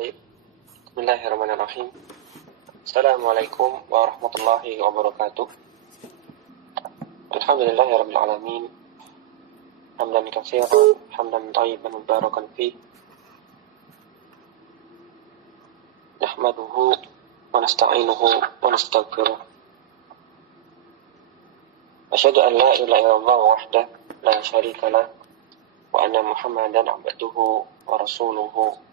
Baik. Bismillahirrahmanirrahim. Assalamualaikum warahmatullahi wabarakatuh. Alhamdulillahirabbil alamin. Hamdan katsiran, hamdan thayyiban mubarakan fi. Nahmaduhu wa nasta'inuhu wa nastaghfiruh. Asyhadu an la ilaha illallah wahdahu la syarika lah wa anna Muhammadan abduhu wa rasuluhu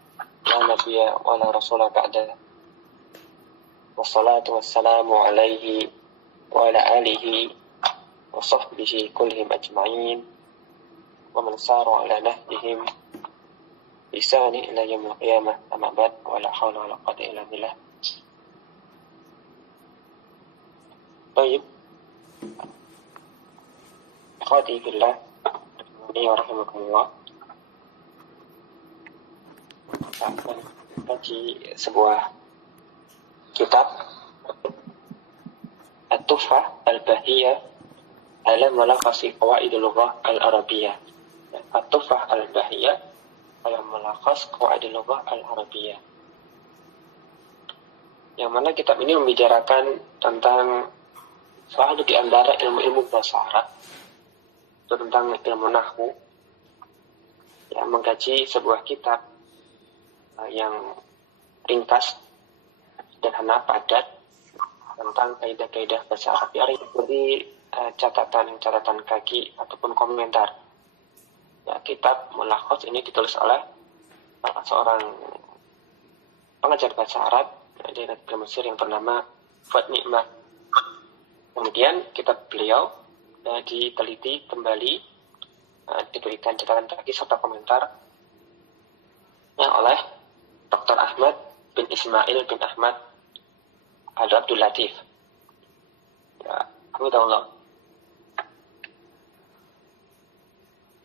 la nabiyya wa la rasula ba'da. Wassalatu wassalamu alaihi wa ala alihi wa sahbihi kullihim ajma'in wa man sara ala nahjihim bisani ila yaumil qiyamah. Amma ba'd, wa la haula wa la quwwata illa billah. Baik. Ikhwati fillah, wa rahimakumullah. Akan kaji sebuah kitab At-Tuhfah Al-Bahiyah ala Mulakhasi Qawaidul Lughah Al-Arabiyyah. At-Tuhfah Al-Bahiyah ala Mulakhas Qawaidul Lughah Al-Arabiyyah, yang mana kitab ini membicarakan tentang salah satu di antara ilmu-ilmu bahasa Arab, tentang ilmu nahwu, yang mengkaji sebuah kitab yang ringkas, sederhana, padat, tentang kaidah-kaidah bahasa Arab yang seperti catatan kaki ataupun komentar. Ya, kitab Mulakhas ini ditulis oleh seorang pengajar bahasa Arab di negeri Mesir yang bernama Fuad Ni'mah. Kemudian kitab beliau diteliti kembali, diberikan catatan kaki serta komentar oleh Dr. Ahmad bin Ismail bin Ahmad Abdul Latif. Ya, alhamdulillah.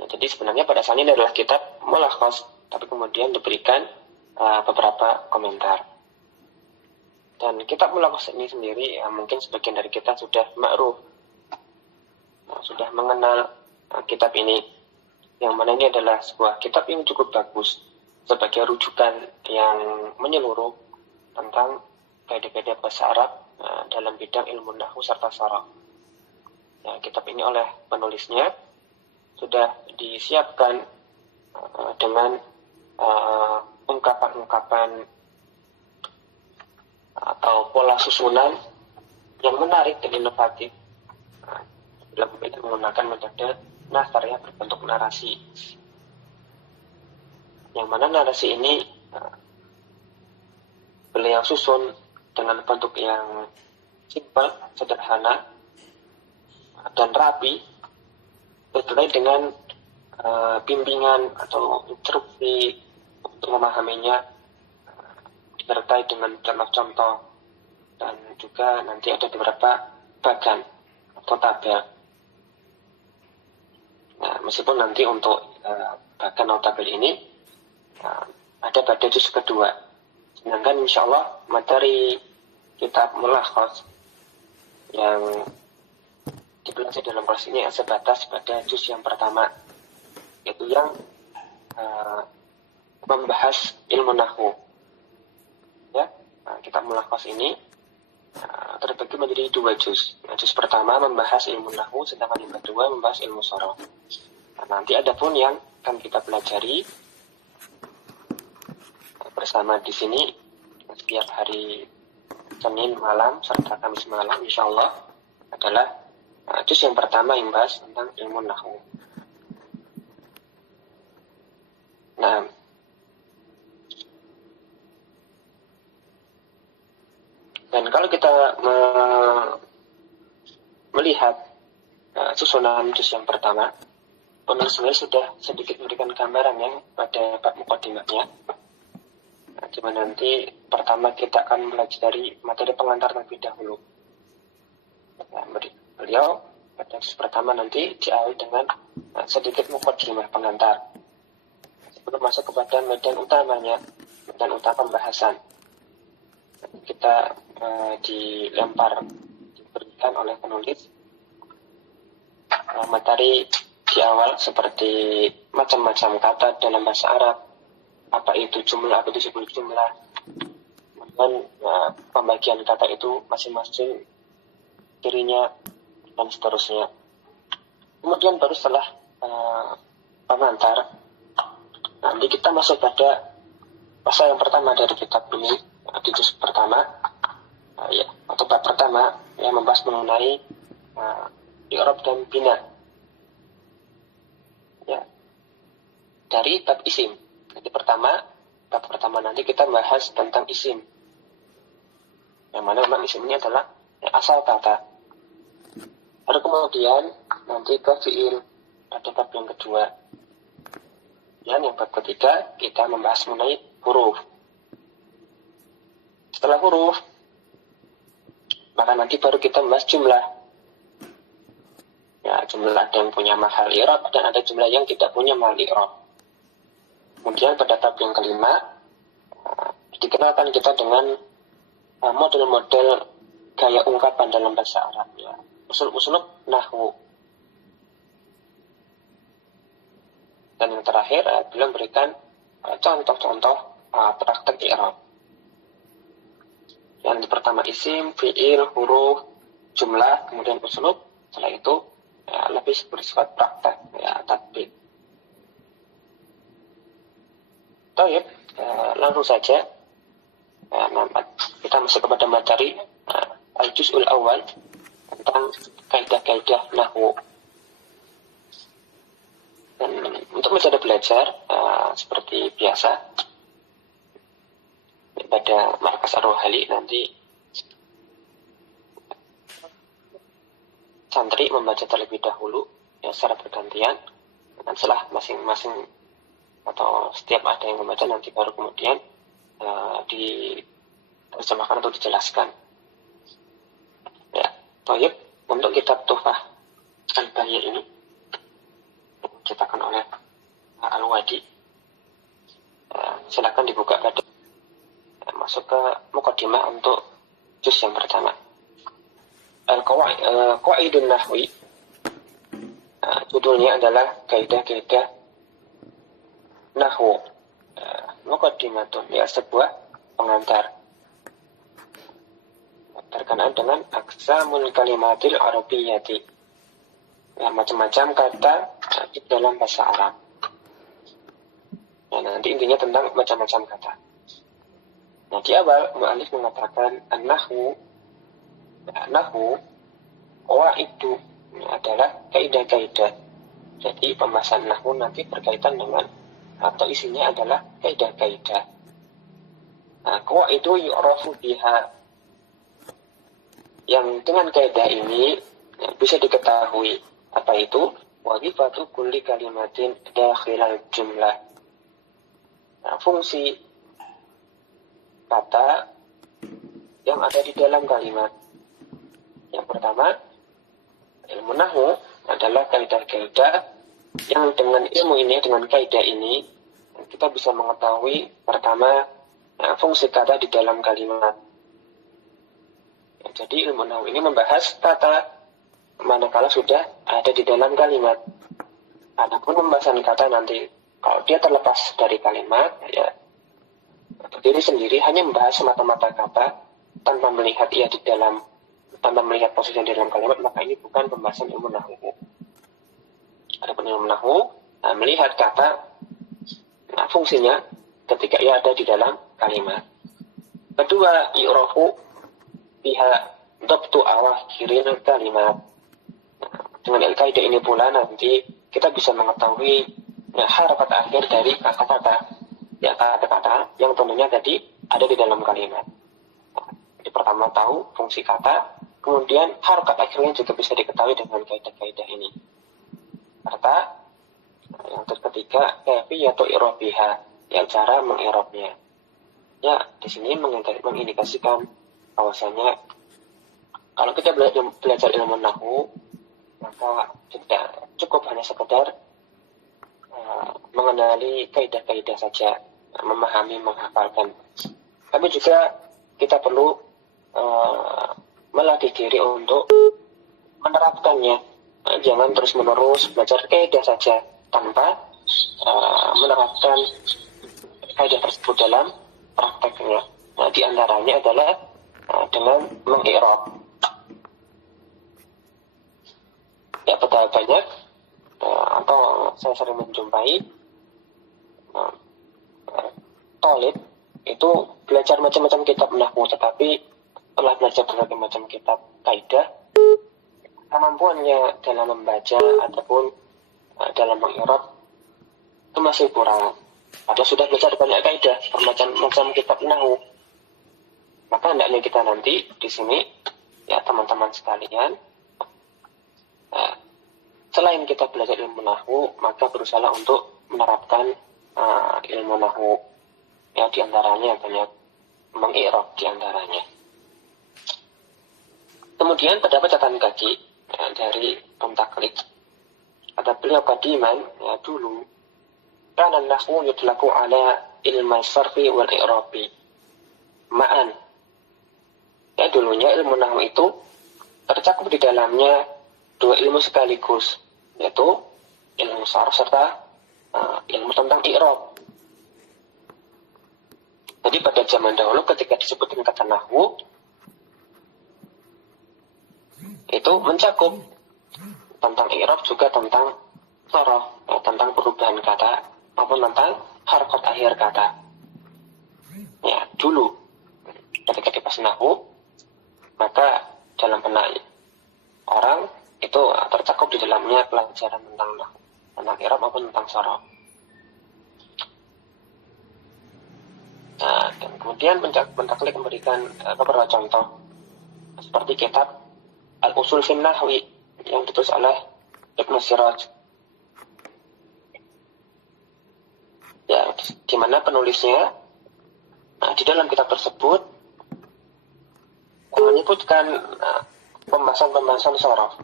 Ya, jadi sebenarnya pada saat ini adalah kitab Mulakhas, tapi kemudian diberikan beberapa komentar. Dan kitab Mulakhas ini sendiri, mungkin sebagian dari kita sudah ma'ruf, sudah mengenal kitab ini, yang mana ini adalah sebuah kitab yang cukup bagus sebagai rujukan yang menyeluruh tentang kaidah-kaidah bahasa Arab dalam bidang ilmu nahwu serta sharaf. Ya, kitab ini oleh penulisnya sudah disiapkan dengan ungkapan-ungkapan atau pola susunan yang menarik dan inovatif, dalam menggunakan metode nasar, ya, berbentuk narasi, yang mana narasi ini beliau susun dengan bentuk yang simpel, sederhana, dan rapi, sesuai dengan bimbingan atau instruksi untuk memahaminya, disertai dengan contoh-contoh, dan juga nanti ada beberapa bagan atau tabel. Nah, meskipun nanti untuk bagan atau tabel ini ada pada juz kedua, sedangkan insya Allah materi kitab Mulakhas yang dipelajari dalam kelas ini sebatas pada juz yang pertama, yaitu yang membahas ilmu nahwu. Ya, kitab Mulakhas ini terbagi menjadi dua juz. Juz pertama membahas ilmu nahwu, sedangkan yang kedua membahas ilmu sharaf. Nanti ada pun yang akan kita pelajari bersama di sini setiap hari Senin malam serta Kamis malam, insya Allah, adalah juz yang pertama yang bahas tentang ilmu nahwu. Nah, dan kalau kita melihat susunan juz yang pertama, penulis sebenarnya sudah sedikit memberikan gambaran yang pada bab mukadimahnya. Cuma nanti pertama kita akan mempelajari materi pengantar terlebih dahulu. Nah, beliau pada juz pertama nanti diawali dengan sedikit mukadimah, pengantar, sebelum masuk kepada medan utamanya, medan utama pembahasan. Kita diberikan oleh penulis materi di awal seperti macam-macam kata dalam bahasa Arab, apa itu jumlah, apa itu sebuah jumlah, kemudian pembagian kata itu masing-masing cirinya, dan seterusnya. Kemudian baru setelah pengantar, nanti kita masuk pada pasal yang pertama dari kitab ini, di juz pertama, atau bab pertama, yang membahas mengenai i'rab dan bina. Ya, dari bab isim. Jadi bab pertama nanti kita bahas tentang isim. Yang mana memang isim ini adalah asal kata. Lalu kemudian nanti ke fi'il, pada bab yang kedua. Dan yang bab ketiga kita membahas mengenai huruf. Setelah huruf, maka nanti baru kita membahas jumlah. Ya, jumlah ada yang punya mahal i'rab dan ada jumlah yang tidak punya mahal i'rab. Kemudian pada bab yang kelima, dikenalkan kita dengan model-model gaya ungkapan dalam bahasa Arab, ya. Usul-usul nahwu. Dan yang terakhir, beliau memberikan contoh-contoh praktek i'rab. Yang pertama isim, fi'il, huruf, jumlah, kemudian uslub. Setelah itu lebih bersifat praktek, tatbik. Baik, langsung saja kita masuk kepada materi al-juz'ul awal tentang kaidah-kaidah nahwu. Dan untuk metode belajar seperti biasa pada markas Ar-Rohali, nanti santri membaca terlebih dahulu, ya, secara bergantian, dan setelah masing-masing atau setiap ada yang membaca, nanti baru kemudian diterjemahkan atau dijelaskan. Ya, baik, untuk kitab Tuhfah Al-Bahiyah ini diciptakan oleh Al-Wadi. Silakan dibuka pada masuk ke muqaddimah untuk juz yang pertama. Al-Qawaidun Nahwi. Judulnya adalah kaidah-kaidah nahwu. Muqaddimatun, ya, sebuah pengantar terkenaan dengan aqsamul kalimatil arabiyyati, ya, macam-macam kata di dalam bahasa Arab. Nah, nanti intinya tentang macam-macam kata. Nah, di awal mu'allif mengatakan an-nahwu qawaidu, ini adalah kaidah-kaidah. Jadi pembahasan nahwu nanti berkaitan dengan atau isinya adalah kaidah-kaidah. Qawaidu yu'rafu biha, yang dengan kaidah ini bisa diketahui apa itu wazifatu kulli kalimatin dakhilal jumlah. Fungsi kata yang ada di dalam kalimat. Yang pertama, ilmu nahwu adalah kaidah-kaidah yang dengan ilmu ini, dengan kaidah ini, kita bisa mengetahui pertama fungsi kata di dalam kalimat. Ya, jadi ilmu nahwu ini membahas kata manakala sudah ada di dalam kalimat. Adapun pembahasan kata nanti kalau dia terlepas dari kalimat, ya, berdiri sendiri, hanya membahas semata-mata kata tanpa melihat tanpa melihat posisi di dalam kalimat, maka ini bukan pembahasan ilmu nahwu. Adapun ilmu nahwu melihat kata, fungsinya ketika ia ada di dalam kalimat. Kedua, yu'rafu biha dhabtu awakhiril kalimat. Dengan kaidah ini pula nanti kita bisa mengetahui harakat akhir dari kata-kata, ya, kata-kata yang tentunya tadi ada di dalam kalimat. Jadi pertama tahu fungsi kata, kemudian harakat akhirnya juga bisa diketahui dengan kaidah-kaidah ini. Serta yang ketiga, kaifiyatu i'rabiha, ya, cara meng'irabnya. Ya, di sini mengindikasikan bahwasanya kalau kita belajar ilmu nahwu, maka tidak cukup hanya sekedar mengenali kaidah-kaidah saja, memahami, menghafalkan. Tapi juga kita perlu melatih diri untuk menerapkannya. Jangan terus-menerus belajar kaidah saja tanpa menerapkan kaidah tersebut dalam prakteknya. Nah, di antaranya adalah dengan mengi'rab. Ya, pada banyak atau saya sering menjumpai thalib itu belajar macam-macam kitab nahwu, tetapi setelah belajar berbagai macam kitab kaidah, kemampuannya dalam membaca ataupun dalam mengi'rab itu masih kurang. Atau sudah belajar banyak kaidah bermacam-macam kitab nahwu. Maka hendaknya kita nanti di sini, ya teman-teman sekalian, selain kita belajar ilmu nahwu, maka berusaha untuk menerapkan ilmu nahwu. Ya, diantaranya banyak mengi'rab diantaranya. Kemudian terdapat catatan kaki dari Taklid. Kata beliau kadiman, ya dulu, kana nahwu yutlaku ala ilmu sarfi wal i'rabi ma'an. Ya, dulunya ilmu nahwu itu tercakup di dalamnya dua ilmu sekaligus, yaitu ilmu sarf serta ilmu tentang i'rab. Jadi pada zaman dahulu ketika disebutkan kata nahwu itu mencakup tentang i'rab juga tentang sharaf, tentang perubahan kata maupun tentang harakat akhir kata. Ya, dulu ketika dibahas nahwu, maka dalam benak orang itu tercakup di dalamnya pelajaran tentang nahwu, tentang i'rab maupun tentang sharaf. Nah, dan kemudian Taklid memberikan beberapa contoh seperti kitab Al-Usul fin Nahwi yang ditulis oleh Ibnu Siraj. Ya, di mana penulisnya di dalam kitab tersebut menyebutkan pembahasan sharaf.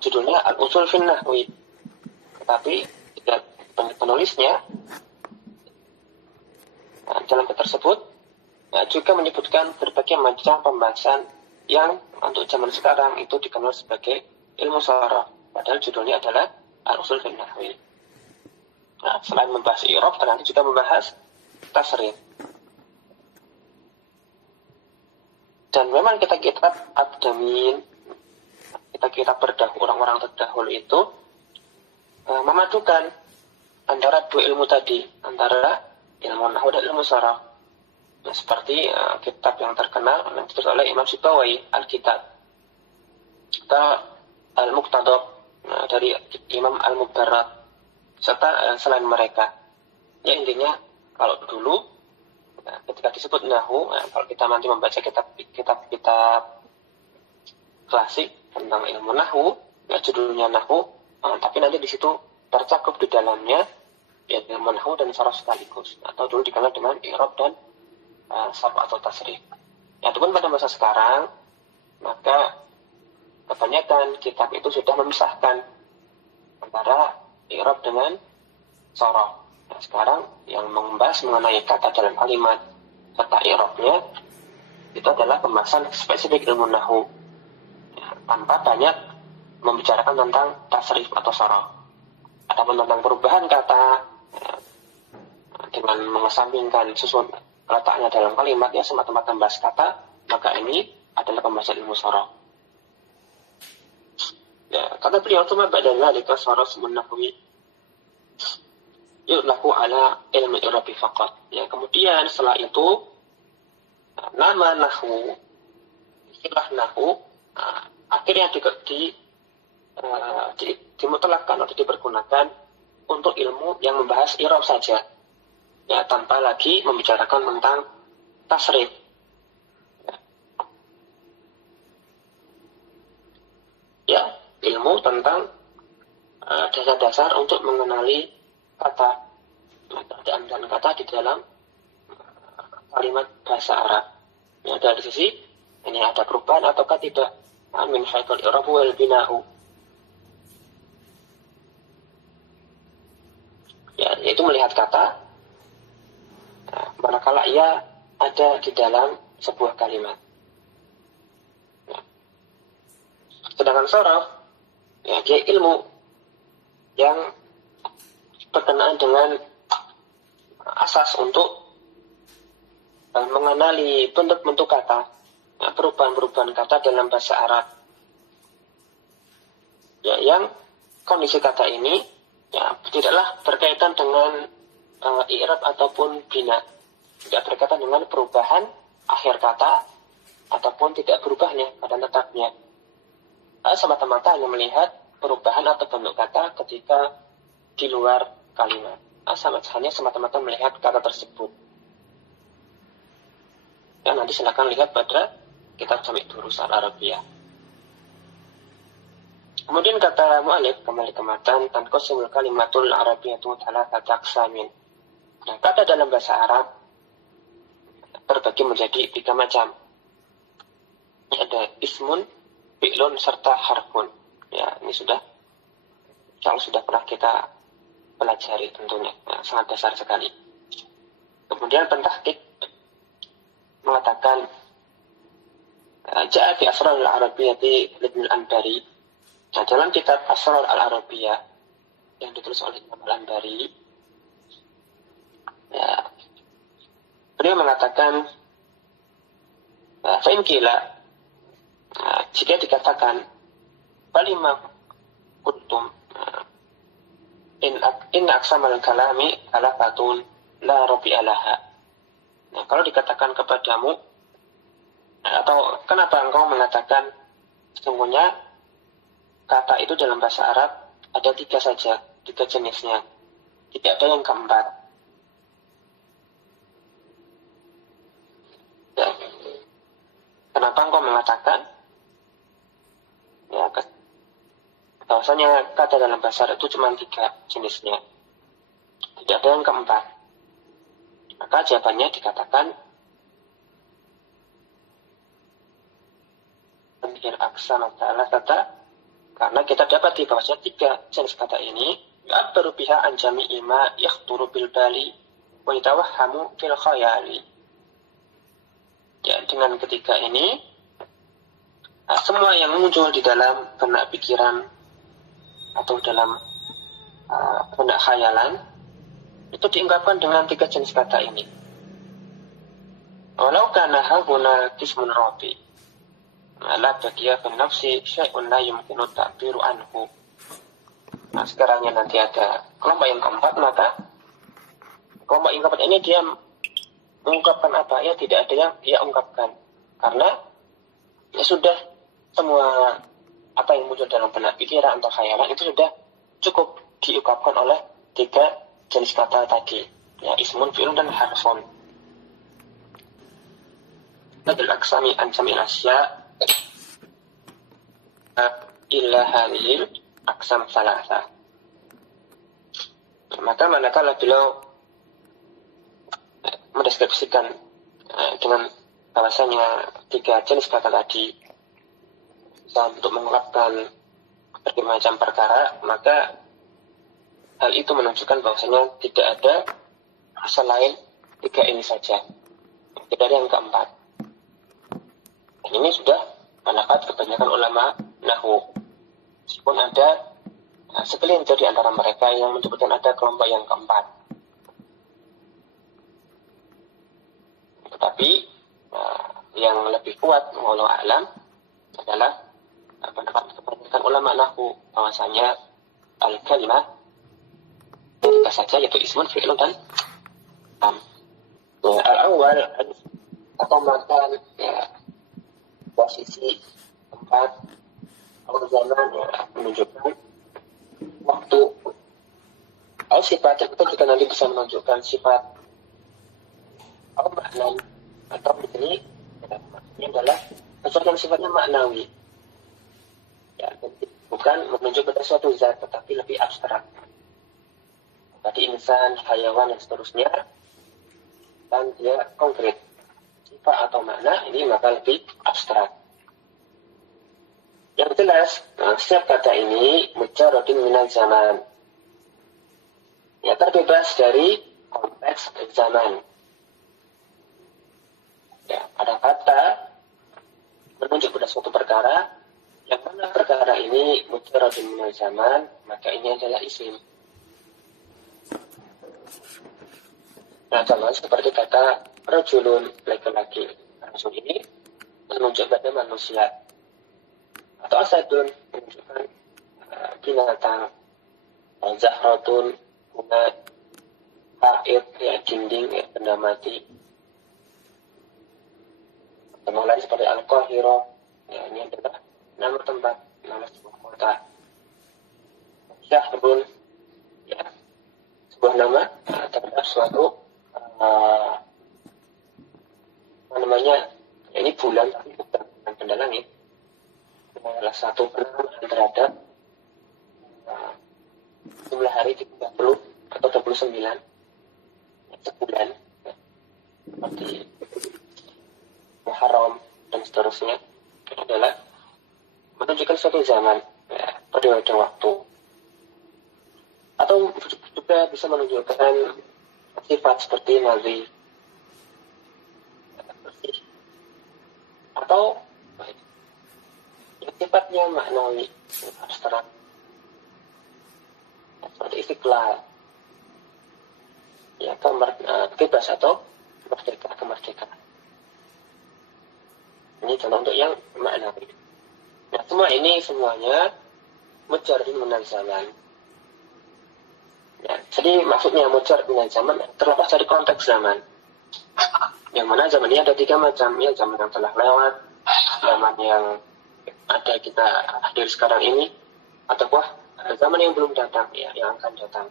Judulnya Al-Usul fin Nahwi. Tetapi penulisnya dalam kitab tersebut juga menyebutkan berbagai macam pembahasan yang untuk zaman sekarang itu dikenal sebagai ilmu sharaf. Padahal judulnya adalah Al-Usul fin Nahwi. Nah, selain membahas i'rab, ternyata juga membahas tasrif. Dan memang kitab Abdamin, kitab berdahulu, orang-orang terdahulu itu memadukan antara dua ilmu tadi, antara ilmu nahwu dan ilmu sharaf. Nah, seperti kitab yang terkenal yang ditulis oleh Imam Sibawai, Al-Kitab, atau Al-Muqtada dari Imam Al-Mubarrad, serta selain mereka. Ya, intinya kalau dulu ketika disebut nahwu, kalau kita nanti membaca kitab klasik tentang ilmu nahwu, ya judulnya nahwu, tapi nanti di situ tercakup di dalamnya ya ilmu nahwu dan sharaf sekaligus, atau dulu dikenal dengan i'rab dan sarf atau tasrif. Adapun pada masa sekarang, maka kebanyakan kitab itu sudah memisahkan antara i'rab dengan sharaf. Nah, sekarang yang membahas mengenai kata dalam kalimat serta i'rabnya itu adalah pembahasan spesifik ilmu nahwu, ya, tanpa banyak membicarakan tentang tasrif atau sharaf. Adapun tentang perubahan kata dengan mengesampingkan sesuatu letaknya dalam kalimat, ya semata-mata membahas kata, maka ini adalah pembahasan ilmu sharaf. Ya, kata beliau, "Tsumma ba'da dzalika sharaf nahwi yutlaku ala ilmi i'rabi faqat." Ya, kemudian setelah itu nama nahwu, istilah nahwu akhirnya dimutlakkan atau dipergunakan untuk ilmu yang membahas i'rab saja, ya tanpa lagi membicarakan tentang tasrif. Ya, ilmu tentang dasar-dasar untuk mengenali kata, keadaan dan kata di dalam kalimat bahasa Arab. Ya, dari sisi ini ada perubahan ataukah tidak, min haitsul i'rab wal bina'u. Ya, yaitu melihat kata manakala ia ada di dalam sebuah kalimat. Ya. Sedangkan sharaf, ya dia ilmu yang berkenaan dengan asas untuk mengenali bentuk-bentuk kata, perubahan-perubahan kata dalam bahasa Arab. Ya, yang kondisi kata ini ya tidaklah berkaitan dengan i'rab ataupun bina, tidak berkaitan dengan perubahan akhir kata ataupun tidak berubahnya pada tetapnya. Semata-mata hanya melihat perubahan atau bentuk kata ketika di luar kalimat. Hanya semata-mata melihat kata tersebut. Ya, nanti silakan lihat pada kitab Jami' Durus Al-Arabiyah. Kemudian kata mu'alif kembali ke matan, tanqasimul kalimatul arabiyyatu thalathata aqsamin. Nah, kata dalam bahasa Arab terbagi menjadi 3 macam. Ada ismun, fi'lun, serta harfun. Ya, ini kalau sudah pernah kita pelajari tentunya, sangat dasar sekali. Kemudian pentahqiq mengatakan ja'a fi asrar al-arabiyyati Ibn al-Anbari. Nah, dalam kitab Asrar al-Arabiyyah yang ditulis oleh Imam al-Anbari, ya, beliau mengatakan fa'in qila, jika dikatakan falima kuntum in aksamal kalami alafatun la rabi'a laha. Nah, kalau dikatakan kepadamu, atau kenapa engkau mengatakan sesungguhnya kata itu dalam bahasa Arab ada 3 saja, 3 jenisnya, tidak ada yang keempat. Ya. Kenapa engkau mengatakan ya, bahwasanya kata dalam bahasa Arab itu cuma 3 jenisnya, tidak ada yang keempat? Maka jawabannya dikatakan penghir aksa masalah kata, karena kita dapati bahwasanya 3 jenis kata ini baru pihak anjami ima yakhturu bil bali wa yatawahhamu fil khayali. Ya, dengan ketiga ini semua yang muncul di dalam benak pikiran atau dalam benak khayalan itu diungkapkan dengan 3 jenis kata ini. Walau kana hahuna qismun rabi, la baqiya fi nafsi syai'un la yumkinu ta'biru anhu. Nah, sekiranya nanti ada kelompok yang keempat, maka kelompok yang keempat ini dia mengungkapkan apa? Ya, tidak ada yang dia ungkapkan, karena ya sudah semua apa yang muncul dalam benak pikiran atau khayalan itu sudah cukup diungkapkan oleh 3 jenis kata tadi, ya, ismun, fi'lun, dan harfun. Tadil aksami ansamil asya illa halil aksam salasa. Maka manakala beliau mendeskripsikan dengan bahwasanya 3 jenis kata tadi untuk mengungkapkan berbagai macam perkara, maka hal itu menunjukkan bahwasanya tidak ada selain 3 ini saja, tidak ada yang keempat. Dan ini sudah pendapat kebanyakan ulama nahwu, meskipun ada segelintir di antara mereka yang menyebutkan ada kelompok yang keempat. Tetapi yang lebih kuat wallahu a'lam adalah pendapat kebanyakan ulama nahwu bahwasanya al-kalimah tiga saja, yaitu ismun, fi'lun, dan al-awwal atau makan, ya, posisi tempat atau zaman, ya, menunjukkan waktu atau sifat, itu juga nanti bisa menunjukkan sifat atau makna, atau ini maksudnya adalah sesuatu yang sifatnya maknawi, ya, bukan menunjukkan suatu zat, tetapi lebih abstrak. Tadi insan, hayawan, dan seterusnya, dan dia konkret. Sifat atau makna ini maka lebih abstrak. Yang jelas, setiap kata ini mujarradun minal zaman, ya, terbebas dari konteks zaman. Ya, ada kata menunjuk pada suatu perkara, yang mana perkara ini mujarradun minal zaman, maka ini adalah isim. Nah, contohnya seperti kata rajulun, laki-laki. Rajul ini menunjuk pada manusia. Atau asadun, menunjukkan binatang. Zahratun, bunga. Haid, ya dinding, ya benda mati. Contoh lain seperti Al-Qahira, ya ini adalah nama tempat, nama sebuah kota. Syahrun, ya sebuah nama terhadap suatu namanya, ya ini bulan tapi bukan benda langit. Adalah satu penamaan terhadap jumlah hari 30 atau 29 sebulan, ya. Seperti Muharram dan seterusnya. Itu adalah menunjukkan suatu zaman, ya, pada waktu. Atau juga bisa menunjukkan sifat seperti madhi, atau sifatnya maknawi, abstrak, seperti istiqlal, ya, bebas atau kemerdekaan. Ini contoh untuk yang maknawi. Nah, semuanya mujarrid minal zaman. Ya, jadi maksudnya mujarrid minal zaman terlepas dari konteks zaman. Yang mana zaman ini ada 3 macam, ya, zaman yang telah lewat, zaman yang ada kita hadir sekarang ini, ataukah zaman yang belum datang, ya, yang akan datang.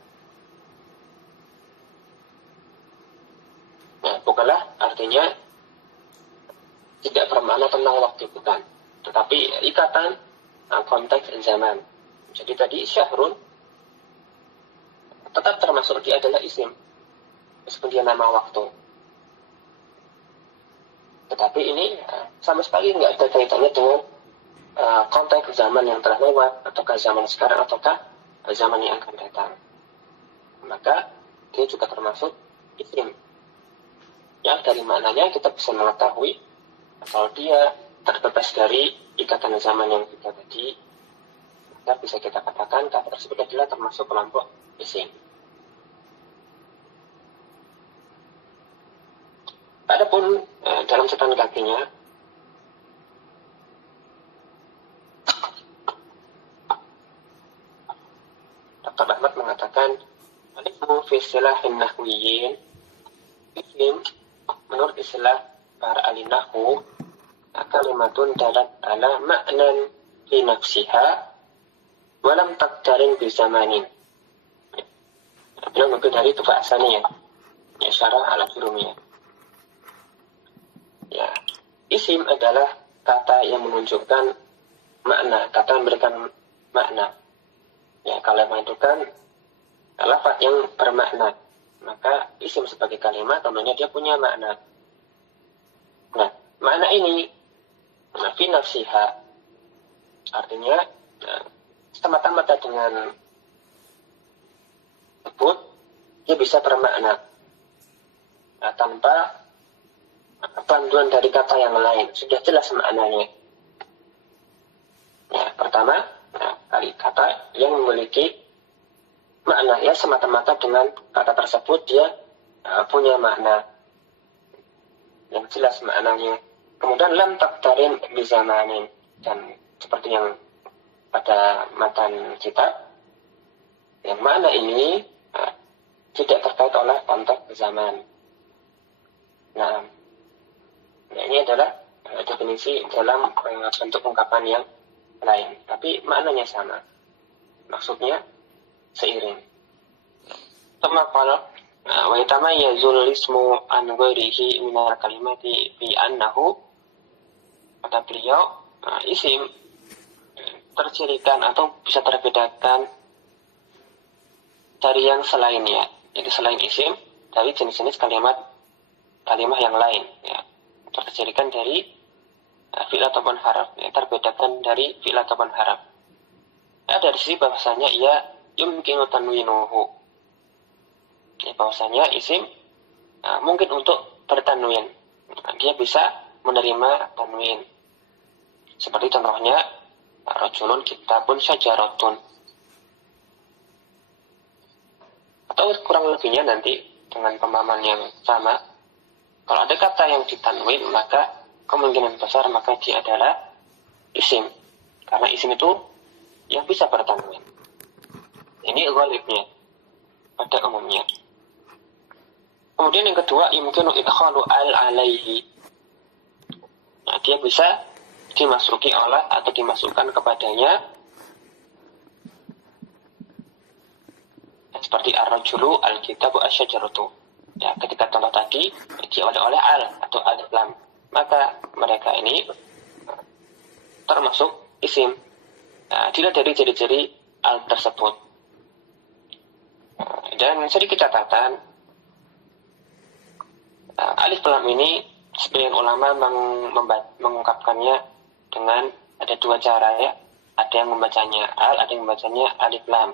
Nah, bukanlah artinya tidak bermakna tentang waktu, bukan, tetapi ikatan konteks zaman. Jadi tadi syahrun tetap termasuk dia adalah isim meskipun dia nama waktu, tetapi ini sama sekali nggak ada kaitannya dengan konteks zaman yang telah lewat, ataukah zaman sekarang, ataukah zaman yang akan datang. Maka dia juga termasuk isim. Yang dari maknanya kita bisa mengetahui kalau dia terbebas dari ikatan zaman yang kita tadi, maka bisa kita katakan kata tersebut adalah termasuk kelompok isim. Adapun dalam catatan kakinya, Dr. Ahmad mengatakan, al-ismu fi istilahin nahwiyin, isim menurut istilah para ahli nahwu, kalimatun dalat ala ma'nan li nafsiha walam taqtarin bi zamanin. Beliau mungkin dari itu bahasanya, ya, syarah ala jurumiyah. Ya, isim adalah kata yang menunjukkan makna, kata yang memberikan makna. Ya, kalau menentukan lafaz yang bermakna, maka isim sebagai kalimat tentunya dia punya makna. Nah, makna ini fi nafsiha, artinya semata-mata dengan sebut dia bisa bermakna tanpa bantuan dari kata yang lain, sudah jelas maknanya. Ya, pertama, kali kata yang memiliki makna, ya, semata-mata dengan kata tersebut dia punya makna yang jelas maknanya. Kemudian lam taqtarin bi zamanin, dan seperti yang pada matan kitab, yang makna ini tidak terkait oleh konteks zaman. Nah, ini adalah definisi dalam bentuk ungkapan yang lain, tapi maknanya sama, maksudnya seiring. Kalau wa yatamayyazul ismu an ghairihi min al-kalimati bi annahu, kata beliau, isim tercirikan atau bisa terbedakan dari yang selainnya, jadi selain isim dari jenis-jenis kalimat yang lain, ya, tercirikan dari fi'il ataupun haraf, ya, terbedakan dari fi'il ataupun haraf. Ya, dari sisi bahwasanya ia yumkinu tanwinuhu, ya, bahwasanya isim mungkin untuk bertanwin, dia bisa menerima tanwin. Seperti contohnya rajulun kitabun syajaratun. Atau kurang lebihnya nanti dengan pemahaman yang sama, kalau ada kata yang ditanwin, maka kemungkinan besar maka dia adalah isim. Karena isim itu yang bisa bertanwin. Ini ghalibnya pada umumnya. Kemudian yang kedua, yumkinu idkhalu alaihi. Nah, dia bisa dimasuki oleh atau dimasukkan kepadanya seperti ar-rajulu, al-kitabu, asy-syajaratu. Ya, ketika contoh tadi diawali oleh al atau alif lam, maka mereka ini termasuk isim. Nah, dilihat dari ciri-ciri al tersebut. Dan sedikit catatan, alif lam ini sebagian ulama mengungkapkannya dengan ada dua cara ya. Ada yang membacanya al, ada yang membacanya alif lam.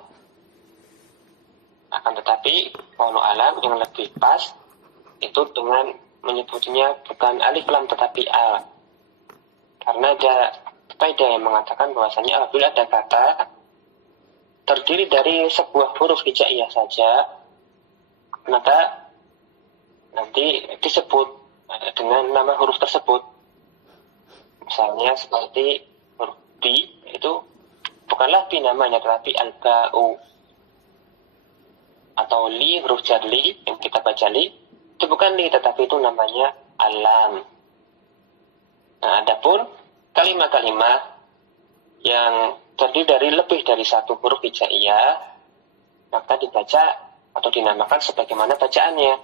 Akan tetapi wallahu alam yang lebih pas itu dengan menyebutnya bukan alif lam tetapi al. Karena ada kaidah yang mengatakan bahwasanya apabila ada kata terdiri dari sebuah huruf hijaiyah saja, maka nanti disebut dengan nama huruf tersebut. Misalnya seperti huruf bi, itu bukanlah bi namanya tetapi al-ba'u. Atau li, huruf jar li, yang kita baca li, itu bukan li, tetapi itu namanya alam. Nah, adapun kalimat-kalimat yang terdiri dari lebih dari satu huruf hijaiyah, maka dibaca atau dinamakan sebagaimana bacaannya.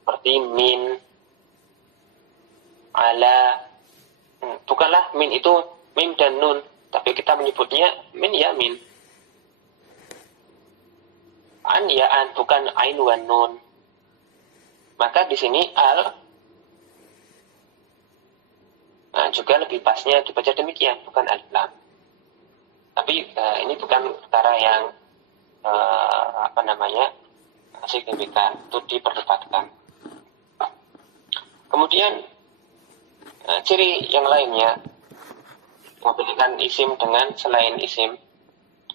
Seperti min, ala. Bukanlah min itu mim dan nun, tapi kita menyebutnya min ya min. An ya an, bukan ain wan nun. Maka di sini al juga lebih pasnya dibaca demikian, bukan alif lam. Tapi ini bukan perkara yang signifikan, itu diperdebatkan. Kemudian ciri yang lainnya membedakan isim dengan selain isim,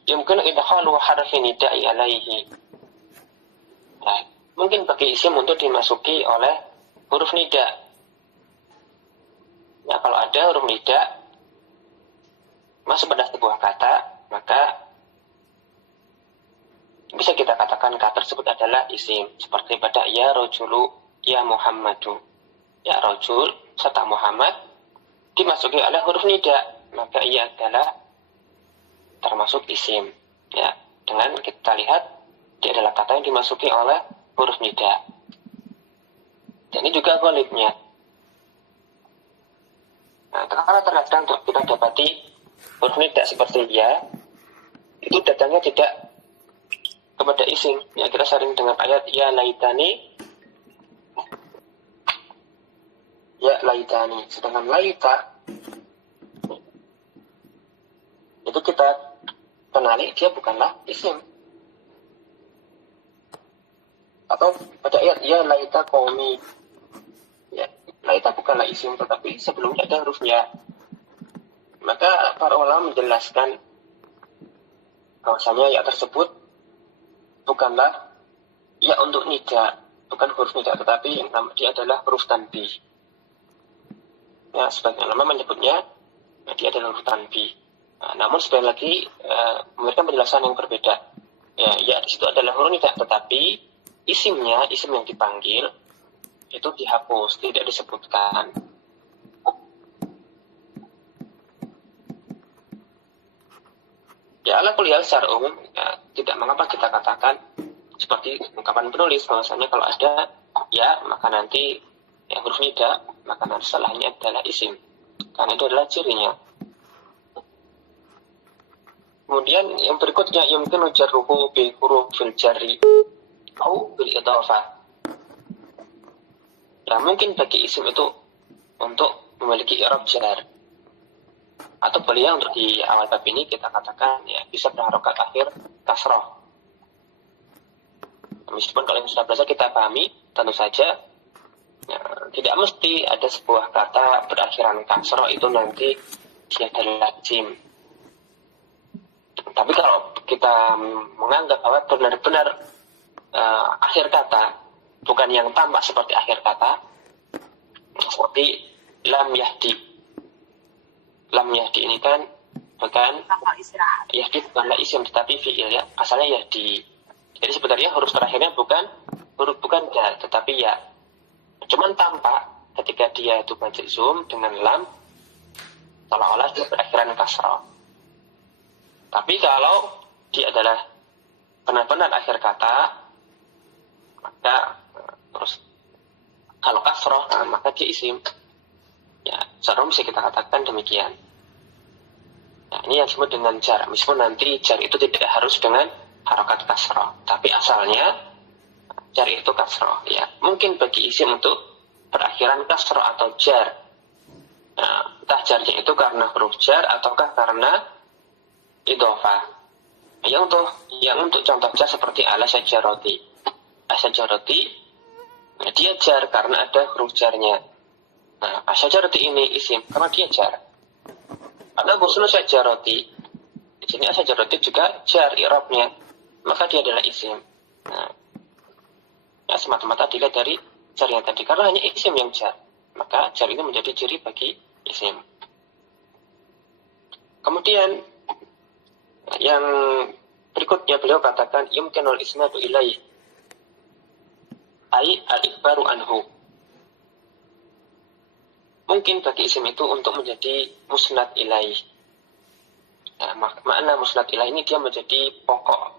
yumkinu idkhalu harfi nida'i alaihi. Nah, mungkin bagi isim untuk dimasuki oleh huruf nida. Nah, kalau ada huruf nida masuk pada sebuah kata, maka bisa kita katakan kata tersebut adalah isim. Seperti pada ya rajulu, ya Muhammadu. Ya rajul serta Muhammad dimasuki oleh huruf nida, maka ia adalah termasuk isim. Ya, dengan kita lihat dia adalah kata yang dimasuki oleh huruf nida. Dan ini juga ghalibnya. Nah, karena terkadang kita dapati huruf nida seperti ya, itu datangnya tidak kepada isim. Ya, kita sering dengar ayat ya laitani, ya laitani. Sedangkan laita itu kita kenali dia bukanlah isim. Atau pada ayat ya laita qaumi, ya laita bukanlah isim tetapi sebelumnya ada huruf ya. Maka para ulama menjelaskan bahwasanya ya tersebut bukanlah ya untuk nida, bukan huruf nida, tetapi yang dia adalah huruf tanbih. Ya, sebagian ulama menyebutnya dia adalah huruf tanbih. Nah, namun sekali lagi memberikan penjelasan yang berbeda. Ya di situ adalah huruf nida, tetapi isimnya, isim yang dipanggil itu dihapus, tidak disebutkan. Ya, ala kulli hal secara umum ya, tidak mengapa kita katakan seperti ungkapan penulis bahwasanya kalau ada ya maka nanti ya huruf nida, maka nanti salahnya adalah isim, karena itu adalah cirinya. Kemudian yang berikutnya yumkinu jarruhu bi hurufil jarri au bil idhafah. Ya, mungkin bagi isim itu untuk memiliki i'rab jar, atau boleh untuk di awal bab ini kita katakan ya bisa berharokat akhir kasroh. Meskipun kalau yang sudah belajar kita pahami, tentu saja ya, tidak mesti ada sebuah kata berakhiran kasroh itu nanti dia adalah jim. Tapi kalau kita menganggap bahwa benar-benar akhir kata, bukan yang tampak seperti akhir kata, seperti lam yahdi. Lam yahdi ini kan bukan yahdi, bukanlah isim tetapi fi'il ya, asalnya yahdi. Jadi sebenarnya huruf terakhirnya bukan ya, tetapi ya. Cuman tampak ketika dia itu majzum dengan lam, seolah-olah dia berakhiran kasrah. Tapi kalau dia adalah benar-benar akhir kata, maka terus kalau kasrah, maka dia isim. Ya, secara bisa kita katakan demikian. Nah, ini yang disebut dengan jar. Meskipun nanti jar itu tidak harus dengan harokat kasrah, tapi asalnya jar itu kasrah. Ya, mungkin bagi isim untuk berakhiran kasrah atau jar. Nah, entah jarnya itu karena huruf jar ataukah karena idhofah. Yang untuk contoh jar seperti ala syajaroti. Asyajaroti, nah dia jar karena ada huruf jarnya. Nah, asyajaroti ini isim karena dia jar. Karena gusnu syajaroti, di sini asyajaroti juga jar i'rabnya, maka dia adalah isim. Nah, ya semata-mata dilihat dari jar yang tadi, karena hanya isim yang jar, maka jar ini menjadi ciri bagi isim. Kemudian yang berikutnya beliau katakan yumkinul isnadu ilaih ai al-ikhbaru anhu. Mungkin bagi isim itu untuk menjadi musnad ilaih. Nah, makna musnad ilaih ini dia menjadi pokok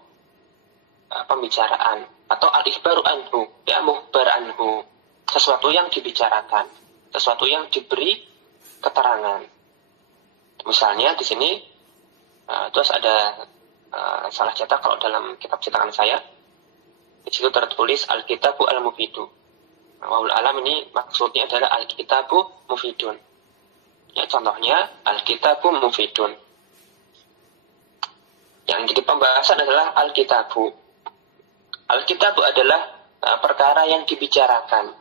pembicaraan atau al-ikhbaru anhu, ya mukhbar anhu, sesuatu yang dibicarakan, sesuatu yang diberi keterangan. Misalnya di sini terus ada salah cetak kalau dalam kitab cetakan saya, di situ tertulis al-kitabu al-mufidu. Wahul alam ini maksudnya adalah al-kitabu mufidun. Ya, contohnya al-kitabu mufidun. Yang jadi pembahasan adalah al-kitabu. Al-kitabu adalah perkara yang dibicarakan.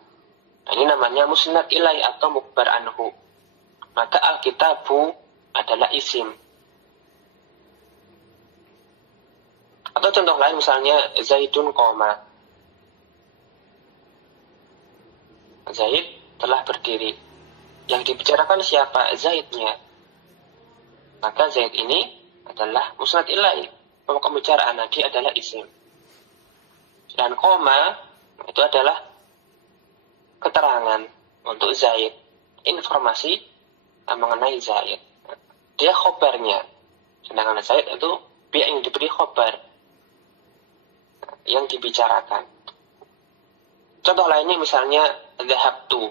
Nah, ini namanya musnad ilai atau mukbar anhu. Maka al-kitabu adalah isim. Atau contoh lain misalnya Zaidun qoma. Zaid telah berdiri. Yang dibicarakan siapa? Zaidnya. Maka Zaid ini adalah musnad ilai. Pokok pembicaraan dia adalah isim. Dan qoma itu adalah keterangan untuk Zaid. Informasi mengenai Zaid. Dia khobarnya. Sedangkan Zaid itu pihak yang diberi khobar, yang dibicarakan. Contoh lainnya misalnya dhahabtu.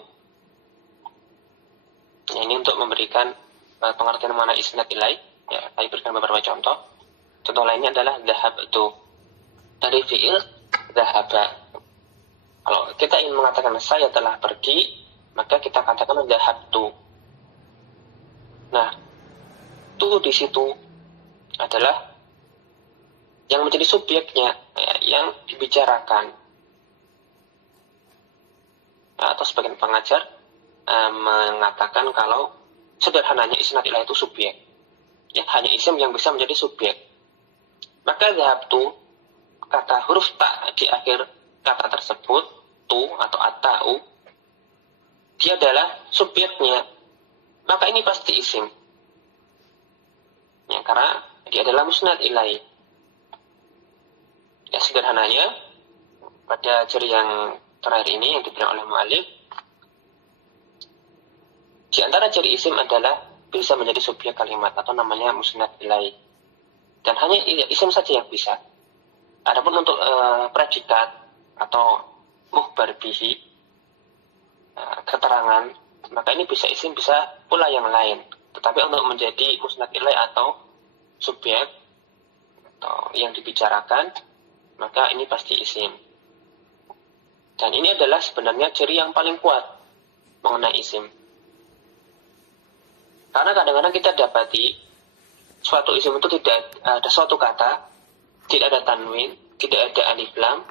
Ya, ini untuk memberikan pengertian mana isnad ilai. Ya, saya berikan beberapa contoh. Contoh lainnya adalah dhahabtu. Dari fi'il dhahaba. Kalau kita ingin mengatakan saya telah pergi, maka kita katakan dhahabtu. Nah, tu di situ adalah yang menjadi subjeknya, ya, yang dibicarakan. Atau sebagian pengajar mengatakan kalau sederhananya isnad ilai itu subjek. Ya, hanya isim yang bisa menjadi subjek. Maka dhahabtu, kata huruf ta di akhir kata tersebut, tu atau at-ta'u, dia adalah subjeknya. Maka ini pasti isim. Ya, karena dia adalah musnad ilai. Ya, sederhananya pada ciri yang terakhir ini yang diberikan oleh mu'alif, di antara ciri isim adalah bisa menjadi subjek kalimat atau namanya musnad ilai. Dan hanya isim saja yang bisa. Adapun untuk predikat atau mukhbar bihi, keterangan, maka ini bisa isim, bisa pula yang lain. Tetapi untuk menjadi musnad ilai atau subjek atau yang dibicarakan, maka ini pasti isim. Dan ini adalah sebenarnya ciri yang paling kuat mengenai isim. Karena kadang-kadang kita dapati suatu isim itu tidak ada suatu kata, tidak ada tanwin, tidak ada alif lam,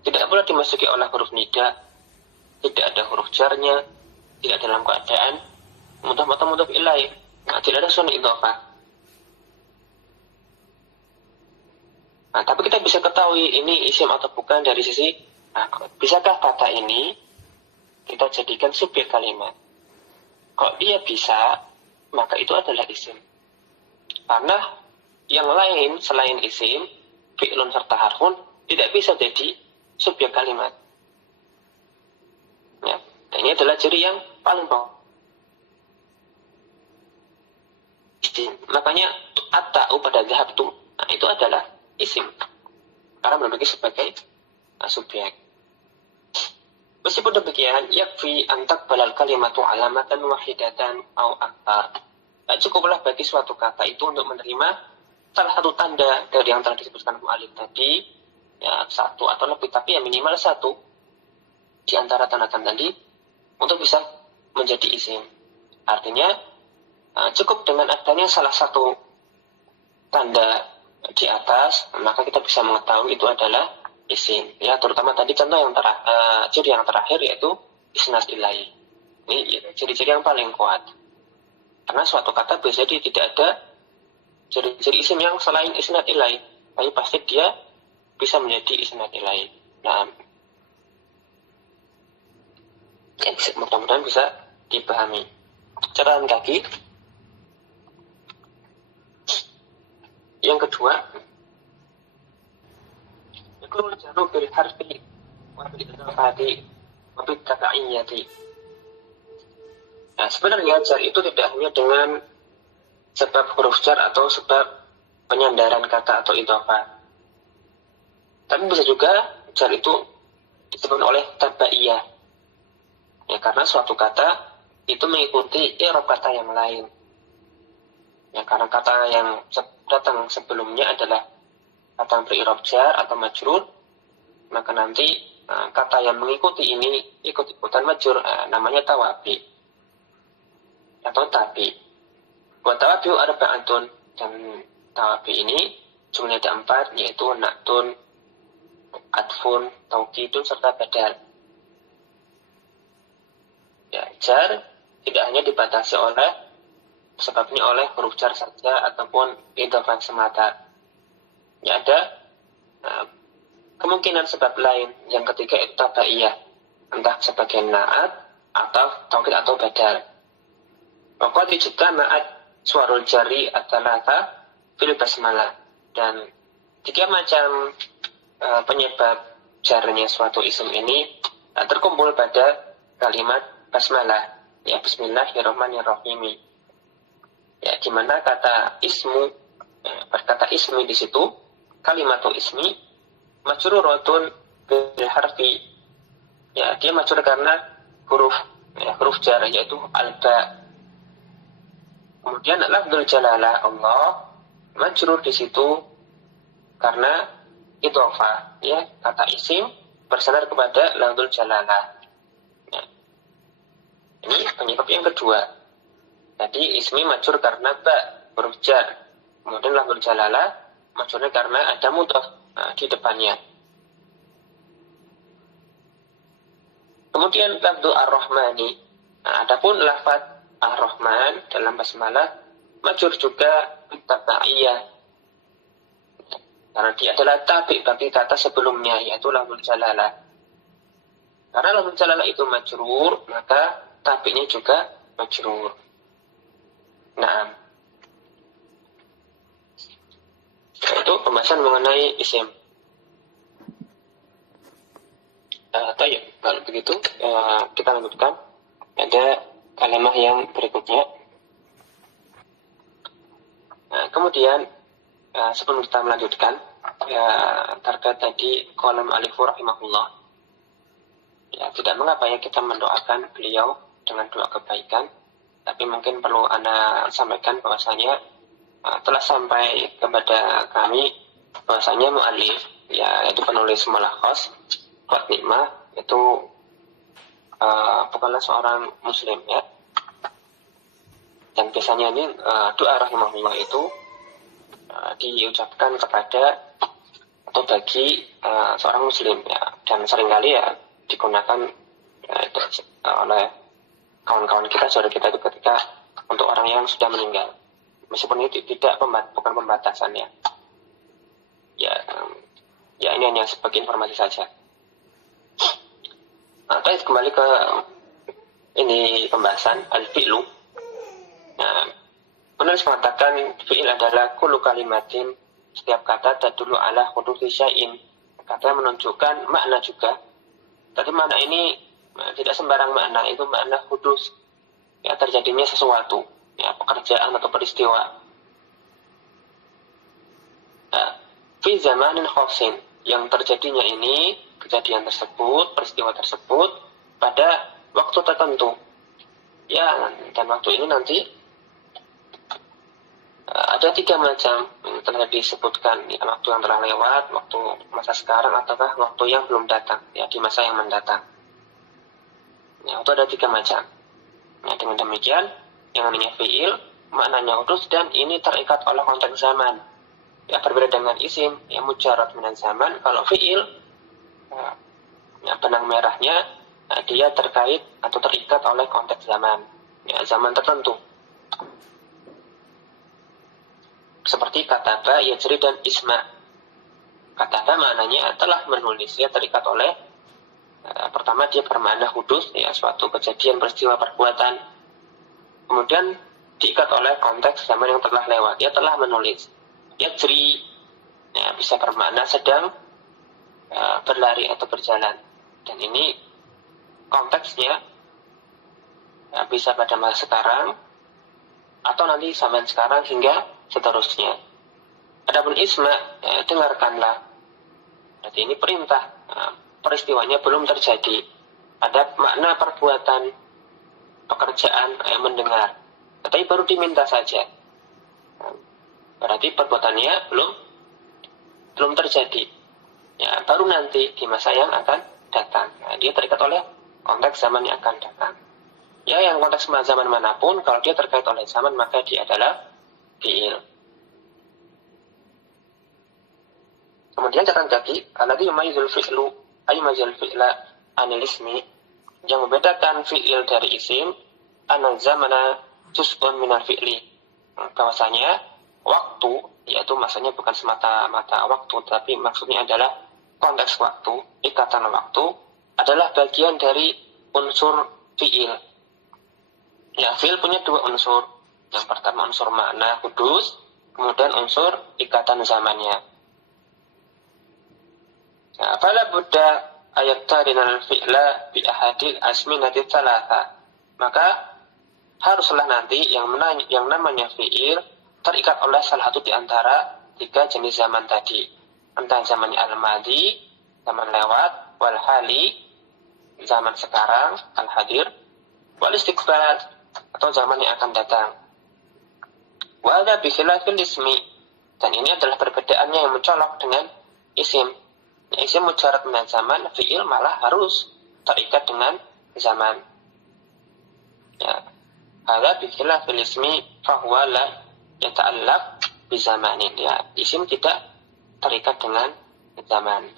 tidak pula dimasuki oleh huruf nida, tidak ada huruf jarnya, tidak dalam keadaan mudhaf ilaih. Nah, tidak ada sunnah idhofah. Nah, tapi kita bisa ketahui ini isim atau bukan dari sisi, bisakah kata ini kita jadikan subjek kalimat? Kalau dia bisa, maka itu adalah isim. Karena yang lain selain isim, fi'lun serta harfun, tidak bisa jadi subjek kalimat. Ya, ini adalah ciri yang paling bawah. Makanya at-ta'u pada zahabtu, itu adalah isim karena memiliki sebagai subjek. Meskipun demikian, yakfi antak balal kalimatu alamatan wahidatan au aktar. Cukuplah bagi suatu kata itu untuk menerima salah satu tanda dari yang telah disebutkan mu'alif tadi, ya satu atau lebih, tapi ya minimal satu di antara tanda-tanda tadi untuk bisa menjadi isim. Artinya cukup dengan adanya salah satu tanda di atas, maka kita bisa mengetahui itu adalah isim. Ya, terutama tadi contoh yang ciri yang terakhir yaitu isnad ilaihi. Ini ya, ciri-ciri yang paling kuat. Karena suatu kata biasanya tidak ada ciri-ciri isim yang selain isnad ilaihi, tapi pasti dia bisa menjadi isnad ilaihi. Nah, ya, mudah-mudahan bisa dipahami. Catatan kaki. Yang kedua, yakul jaru bil harfi wa bil idafati wa bil taba'iyyati. Nah, sebenarnya jar itu tidak hanya dengan sebab huruf jar atau sebab penyandaran kata atau idhofah. Tapi bisa juga jar itu disebut oleh taba'iyyah. Ya, karena suatu kata itu mengikuti i'rab kata yang lain. Ya, karena kata yang datang sebelumnya adalah kata yang beri'rab jar atau majrur, maka nanti kata yang mengikuti ini ikut-ikutan majrur, namanya tawabi atau tabi. Buat tawabi arba'atun, dan tawabi ini jumlahnya ada 4, yaitu na'tun, atfun, taukidun, serta badal. Ya, jar tidak hanya dibatasi oleh sebabnya oleh huruf jar saja ataupun idhofah semata. Ya, ada kemungkinan sebab lain. Yang ketiga itu tabaiyah, entah sebagai na'at atau taukid atau badal. Waqad ijtama'at suarul jari at-thalatha fil basmalah. Dan 3 macam penyebab jarnya suatu isim ini terkumpul pada kalimat basmalah, ya, bismillahirrahmanirrahim. Ya, di mana kata ismu, kata ismi di situ, kalimatu ismi majruratun bil harfi. Ya, dia majrur karena huruf jar, yaitu alba. Kemudian lafdzul jalalah Allah majrur di situ karena idhofah, ya, kata isim bersandar kepada lafdzul jalalah. Ya. Ini penyebab yang kedua. Jadi ismi majrur karena ba, huruf jar. Kemudian lafdzul jalalah majrurnya karena ada mudhof di depannya. Kemudian lafdzu ar-Rahmani. Adapun lafaz ar-Rahman dalam basmalah majrur juga tabaiyah. Karena dia adalah tabi bagi kata sebelumnya, yaitu lafdzul jalalah. Karena lafdzul jalalah itu majrur, maka tabinya juga majrur. Nah, itu pembahasan mengenai isim. Kalau begitu kita lanjutkan. Ada kalimat yang berikutnya. Kemudian sebelum kita melanjutkan, terkait tadi qalam alifu rahimahullah. Ya, tidak mengapa ya kita mendoakan beliau dengan doa kebaikan. Tapi mungkin perlu Anda sampaikan bahwasanya telah sampai kepada kami bahwasanya mu'alif, ya, yaitu penulis Malakhos Qad Nikmah, itu bukanlah seorang muslim, ya. Dan biasanya ini doa rahimahullah itu diucapkan kepada atau bagi seorang muslim, ya, dan seringkali ya digunakan oleh kawan-kawan kita, saudara kita itu ketika untuk orang yang sudah meninggal, meskipun itu bukan pembatasannya. Ya ini hanya sebagai informasi saja. Nah, kembali ke ini pembahasan al-fi'lu. Nah, penulis mengatakan fi'il adalah kullu kalimatin, setiap kata tadullu ala huduthi syai'in, kata menunjukkan makna juga. Tapi makna ini tidak sembarang makna, itu makna hudus, ya terjadinya sesuatu, ya pekerjaan atau peristiwa. Nah, fi zamanin khosin, yang terjadinya ini, kejadian tersebut, peristiwa tersebut pada waktu tertentu. Ya, dan waktu ini nanti ada 3 macam yang telah disebutkan, ya, waktu yang telah lewat, waktu masa sekarang, ataukah waktu yang belum datang, ya di masa yang mendatang. Ya, itu ada 3 macam. Ya, dengan demikian, yang namanya fi'il, maknanya hudus dan ini terikat oleh konteks zaman. Ya, berbeda dengan isim, ya mujarrad minan zaman. Kalau fi'il, ya, benang merahnya, dia terkait atau terikat oleh konteks zaman, ya zaman tertentu. Seperti kataba, yajri, dan isma. Kataba maknanya telah menulis, ya terikat oleh pertama dia bermakna hudus, ya suatu kejadian, peristiwa, perbuatan. Kemudian diikat oleh konteks zaman yang telah lewat, dia telah menulis. Yajri, ya bisa bermakna sedang berlari atau berjalan. Dan ini konteksnya bisa pada masa sekarang atau nanti zaman sekarang hingga seterusnya. Adapun isma, dengarkanlah. Berarti ini perintah, peristiwanya belum terjadi. Ada makna perbuatan, pekerjaan, mendengar. Tapi baru diminta saja. Berarti perbuatannya belum terjadi. Ya, baru nanti di masa yang akan datang. Nah, dia terikat oleh konteks zaman yang akan datang. Ya, yang konteks zaman manapun, kalau dia terkait oleh zaman, maka dia adalah fi'il. Kemudian catatan kaki, alladzi yumayyizul fi'lu ay yumayyizul fi'la anil ismi, yang membedakan fi'il dari isim, anal zamana juz'un minal fi'li. Bahwasanya waktu, yaitu maksudnya bukan semata-mata waktu, tapi maksudnya adalah konteks waktu, ikatan waktu, adalah bagian dari unsur fi'il. Ya, fi'il punya 2 unsur. Yang pertama unsur makna hudus, kemudian unsur ikatan zamannya. Nah, fala budda ayaqtarinal fi'la bi ahadil asminati thalatha. Maka haruslah nanti yang namanya fi'il terikat oleh salah satu di antara 3 jenis zaman tadi. Entah zamannya al-madi, zaman lewat, wal hali, zaman sekarang, al-hadir, wal istiqbal, atau zaman yang akan datang. Wa hadza bi khilafil ismi, dan ini adalah perbedaannya yang mencolok dengan isim. Ya, isim mujarrad min zaman, fi'il malah harus terikat dengan zaman. Ya, hadza bi khilafil ismi fa huwa la yata'allaq bi zamanin. Ya, isim tidak terikat dengan zaman.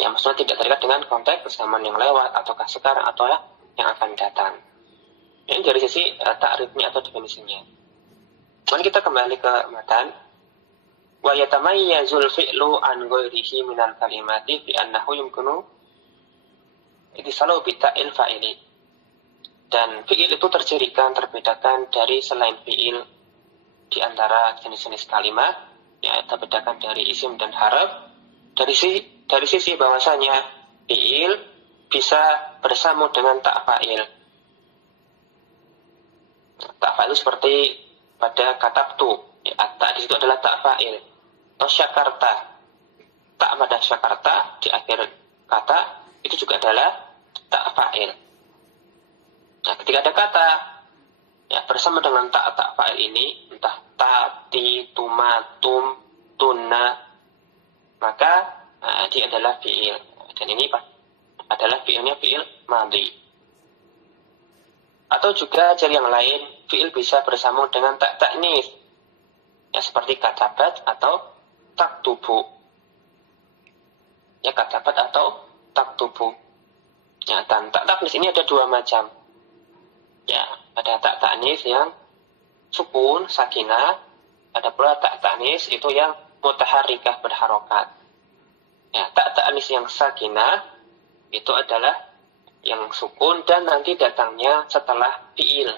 Ya, maksudnya tidak terikat dengan konteks zaman yang lewat, ataukah sekarang, atau yang akan datang. Ini dari sisi ta'rifnya atau definisinya. Mari kita kembali ke matan. Wa yatamayyazul fi'lu an ghairihi minal kalimati bi annahu yumkinu ittisalu bi ta'il fa'ili. Dan fi'il itu tercirikan, terbedakan dari selain fi'il di antara jenis-jenis kalimat, ya terbedakan dari isim dan harf, dari sisi bahwasanya fi'il bisa bersama dengan tak fa'il. Tak fa'il seperti pada katabtu, ya, tak di situ adalah tak fa'il. Atau syakarta, tak pada syakarta di akhir kata itu juga adalah tak fa'il. Nah, ketika ada kata ya bersama dengan tak fa'il ini, entah tati, tumatum, tuna, maka dia adalah fi'il. Dan ini adalah fi'ilnya fi'il madhi. Atau juga ciri yang lain, fi'il bisa bersama dengan tak ta'nis, ya seperti katabat atau taktubu. Ya, katabat atau taktubu. Ya, dan tak ta'nis ini ada 2 macam. Ya, ada tak ta'nis yang sukun, sakinah, ada pula tak ta'nis itu yang mutaharrikah berharokat. Ya, tak ta'anis yang sakinah itu adalah yang sukun dan nanti datangnya setelah fiil.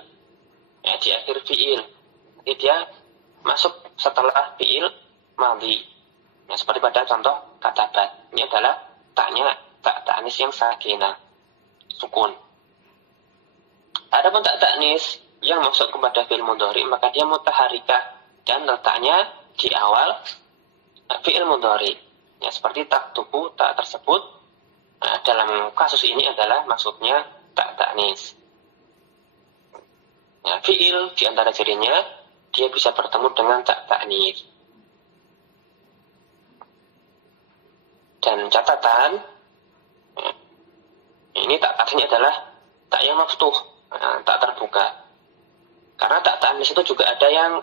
Ya, di akhir fiil. Jadi dia masuk setelah fiil madhi. Ya, seperti pada contoh katabat. Ini adalah taknya tak ta'anis yang sakinah, sukun. Adapun tak ta'anis yang masuk kepada fiil mudhari maka dia mutaharrikah dan letaknya di awal fiil mudhari. Ya, seperti taktubu, tak tersebut dalam kasus ini adalah maksudnya tak ta'anis. Ya, fiil di antara cirinya dia bisa bertemu dengan tak ta'anis. Dan catatan ini tak ta'anisnya adalah tak yang maftuh, tak terbuka. Karena tak ta'anis itu juga ada yang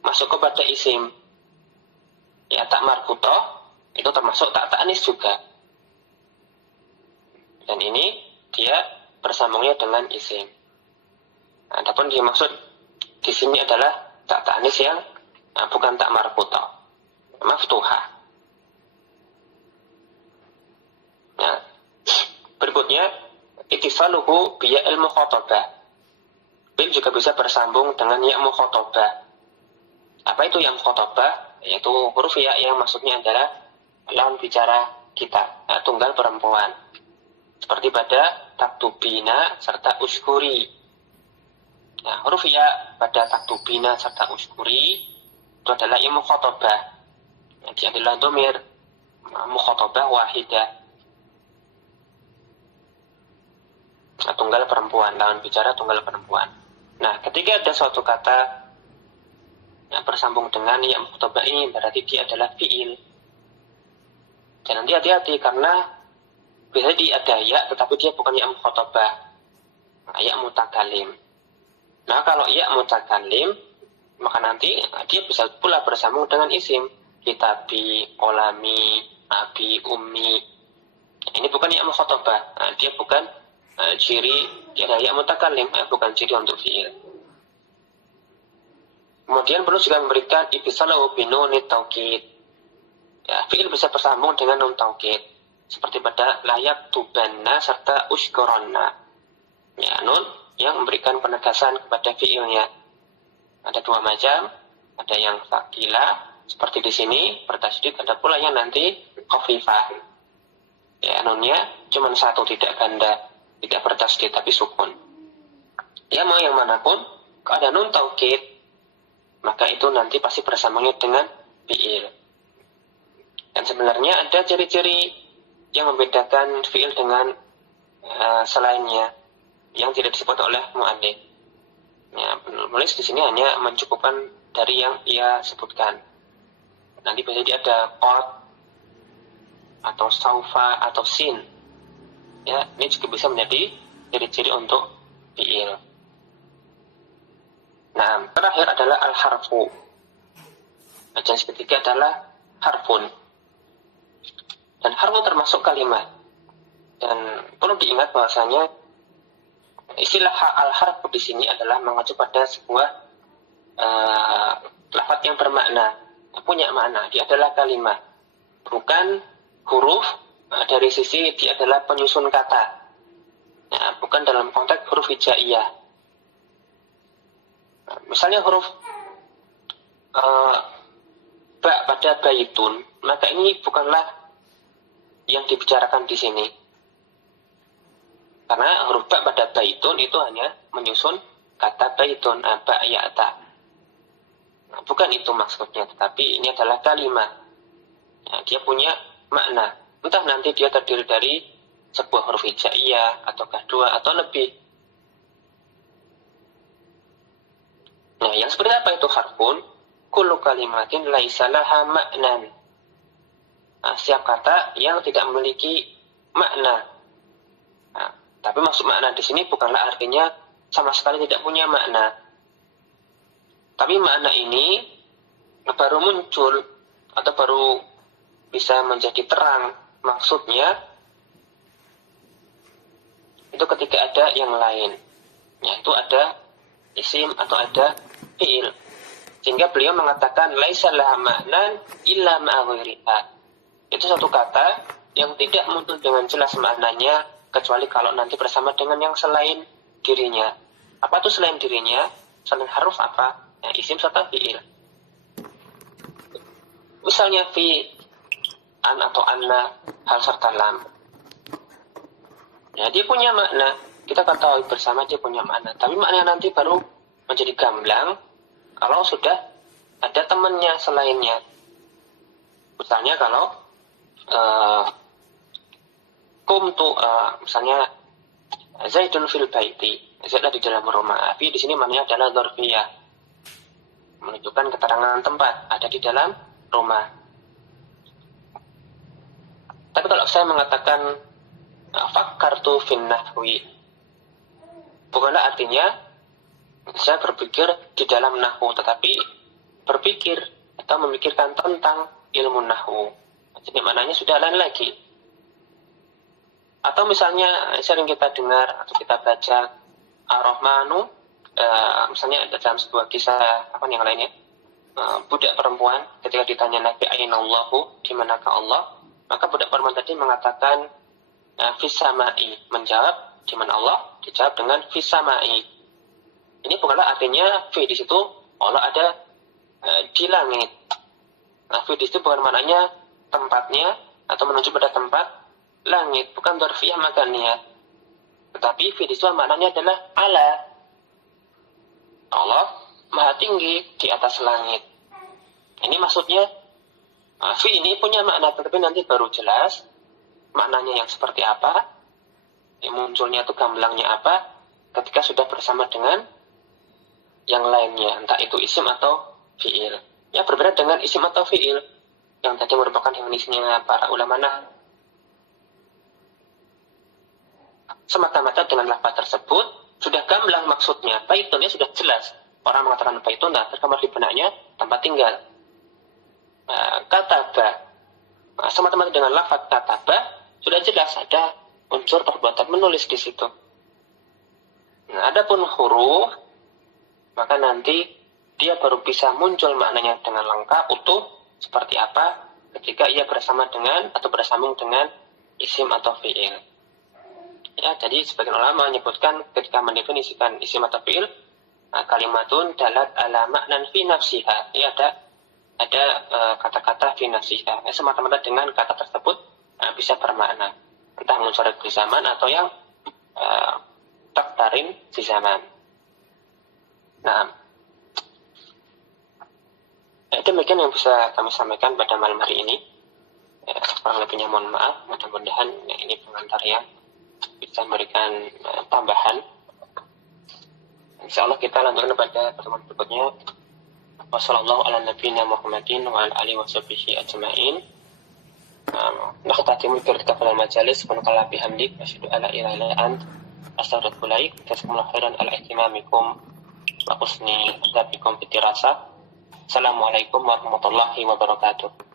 masuk kepada isim. Ya, tak marbutoh itu termasuk tak ta'anis juga. Dan ini dia bersambungnya dengan isim. Adapun dimaksud di sini adalah tak ta'anis yang bukan tak marbutoh, maftuhah. Nah, berikutnya ittisaluhu biya al-mukhatabah. Bil juga bisa bersambung dengan ya mukhatabah. Apa itu ya mukhatabah? Yaitu huruf ya yang maksudnya adalah lawan bicara kita, tunggal perempuan. Seperti pada taktubina serta uskuri. Nah, huruf ya pada taktubina serta uskuri itu adalah ya mukhatabah. Dia adalah dhamir mukhatabah wahidah. Tunggal perempuan, lawan bicara tunggal perempuan. Nah, ketika ada suatu kata yang bersambung dengan ya mukhatabah ini berarti dia adalah fiil. Dan nanti hati-hati karena bisa ada ya tetapi dia bukan ya mukhatabah, ya mutakalim. Nah, kalau ya mutakalim maka nanti dia bisa pula bersambung dengan isim kitabi, kolami, abi, ummi. Ini bukan ya mukhatabah, dia bukan ciri, dia ada ya mutakalim, bukan ciri untuk fiil. Kemudian perlu juga memberikan ittisalahu binunit taukid. Ya, fiil bisa bersambung dengan nun taukid. Seperti pada layak tubanna serta ushkoronna. Ya, nun yang memberikan penegasan kepada fiilnya. Ada dua macam, ada yang fakilah seperti di sini bertasydid, ada pula yang nanti khafifah. Ya, nunnya cuma satu, tidak ganda, tidak bertasydid tapi sukun. Ya, mau yang manapun, kalau ada nun taukid, maka itu nanti pasti bersambungnya dengan fiil. Dan sebenarnya ada ciri-ciri yang membedakan fiil dengan selainnya yang tidak disebut oleh mu'allif. Ya, penulis di sini hanya mencukupkan dari yang ia sebutkan. Nanti biasanya ada qad atau saufa atau sin. Ya, ini juga bisa menjadi ciri-ciri untuk fiil. Nah, terakhir adalah al-harfu. Jenis ketiga adalah harfun. Dan harfu termasuk kalimat. Dan perlu diingat bahwasanya istilah al-harfu di sini adalah mengacu pada sebuah lafaz yang bermakna, punya makna. Dia adalah kalimat, bukan huruf dari sisi dia adalah penyusun kata. Ya, bukan dalam konteks huruf hijaiyah. Misalnya huruf ba pada baitun, maka ini bukanlah yang dibicarakan di sini. Karena huruf ba pada baitun itu hanya menyusun kata baitun, ba ya ta. Nah, bukan itu maksudnya, tetapi ini adalah kalimat. Ya, dia punya makna. Entah nanti dia terdiri dari sebuah huruf hijaiyah ataukah dua atau lebih. Nah, yang seperti apa itu harfun? Kullu kalimatin laisa laha ma'nan. Nah, setiap kata yang tidak memiliki makna. Nah, tapi maksud makna di sini bukanlah artinya sama sekali tidak punya makna. Tapi makna ini baru muncul atau baru bisa menjadi terang maksudnya itu ketika ada yang lain. Yaitu ada isim atau ada fiil. Sehingga beliau mengatakan laisa laha ma'nan illa ma'a ghairiha. Itu satu kata yang tidak muncul dengan jelas maknanya kecuali kalau nanti bersama dengan yang selain dirinya. Apa itu selain dirinya? Selain huruf apa? Ya, isim serta fi'il. Misalnya fi, an atau anna, hal serta lam. Ya, dia punya makna. Kita ketahui bersama dia punya makna. Tapi maknanya nanti baru menjadi gamblang kalau sudah ada temannya selainnya. Misalnya kalau misalnya Zaidun fil baiti, Zaid di dalam rumah. Fi di sini maknanya adalah dzarfiyah, menunjukkan keterangan tempat, ada di dalam rumah. Tapi kalau saya mengatakan fakkartu fin nahwi, bukanlah artinya saya berpikir di dalam nahwu, tetapi berpikir atau memikirkan tentang ilmu nahwu. Jadi maknanya sudah lain lagi. Atau misalnya sering kita dengar atau kita baca Ar-Rahmanu, misalnya dalam sebuah kisah apa yang lainnya, budak perempuan ketika ditanya Nabi Ainallahu, di manakah Allah, maka budak perempuan tadi mengatakan Fisamai, menjawab di mana Allah, dijawab dengan Fisamai. Ini bukanlah artinya fi di situ Allah ada di langit. Nah, fi di situ bukan maknanya tempatnya atau menuju pada tempat langit, bukan dzarfiyah makaniyah. Tetapi fi di situ maknanya adalah ala. Allah maha tinggi di atas langit. Ini maksudnya fi ini punya makna, tetapi nanti baru jelas maknanya yang seperti apa, munculnya itu gamblangnya apa ketika sudah bersama dengan yang lainnya, entah itu isim atau fi'il. Ya, berbeda dengan isim atau fi'il yang tadi merupakan definisinya para ulama nahwu. Semata-mata dengan lafaz tersebut sudah gamblang maksudnya. Baitunnya sudah jelas. Orang mengatakan baitun, terkamar di benaknya tempat tinggal. Kataba, semata-mata dengan lafaz kataba sudah jelas ada unsur perbuatan menulis di situ. Nah, adapun huruf, maka nanti dia baru bisa muncul maknanya dengan lengkap, utuh, seperti apa ketika ia bersama dengan atau bersambung dengan isim atau fi'il. Ya, jadi sebagian ulama menyebutkan ketika mendefinisikan isim atau fi'il, kalimatun dalat ala ma'nan fi nafsiha. Ya, ada kata-kata fi nafsiha. Semata-mata dengan kata tersebut bisa bermakna, entah munsharif di zaman atau yang taktarin di zaman. Nah, demikian yang bisa kami sampaikan pada malam hari ini. Kurang lebihnya mohon maaf. Mudah-mudahan ini pengantar yang bisa memberikan tambahan. Insyaallah kita lanjutkan pada pertemuan berikutnya. Wassallallahu ala nabiyina Muhammadin wa ala alihi washabbihi ajma'in. Nakhtatimu bi majalis wa naqala bihamdik asyhadu alla ilaha illa anta astaghfiruka wa atubu ilaik. Jazakumullahu khairan ala ihtimamikum wa husni adabikum fi dirasah. Assalamualaikum warahmatullahi wabarakatuh.